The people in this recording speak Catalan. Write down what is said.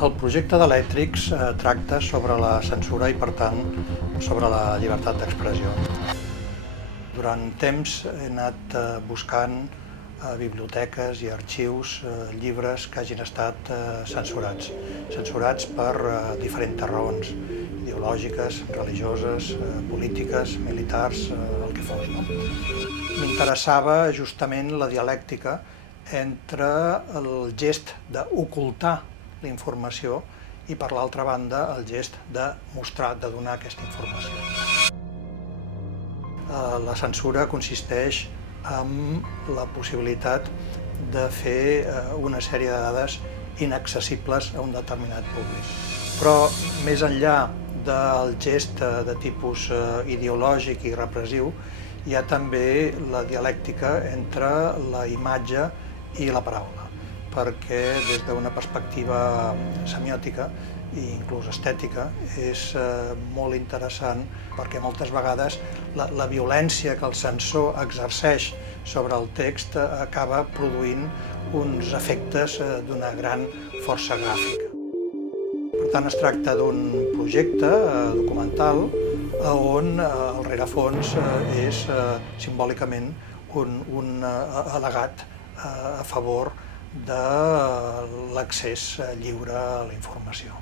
El projecte d'Elèctrics tracta sobre la censura i, per tant, sobre la llibertat d'expressió. Durant temps he anat buscant biblioteques i arxius, llibres que hagin estat censurats. Censurats per diferents raons, ideològiques, religioses, polítiques, militars, el que fos. M'interessava justament la dialèctica entre el gest d'ocultar la informació i, per l'altra banda, el gest de mostrar, de donar aquesta informació. La censura consisteix en la possibilitat de fer una sèrie de dades inaccessibles a un determinat públic. Però més enllà del gest de tipus ideològic i repressiu, hi ha també la dialèctica entre la imatge i la paraula, perquè des d'una perspectiva semiòtica i inclús estètica és molt interessant, perquè moltes vegades la violència que el censor exerceix sobre el text acaba produint uns efectes d'una gran força gràfica. Per tant, es tracta d'un projecte documental on el rerefons és simbòlicament un al·legat a favor de l'accés lliure a la informació.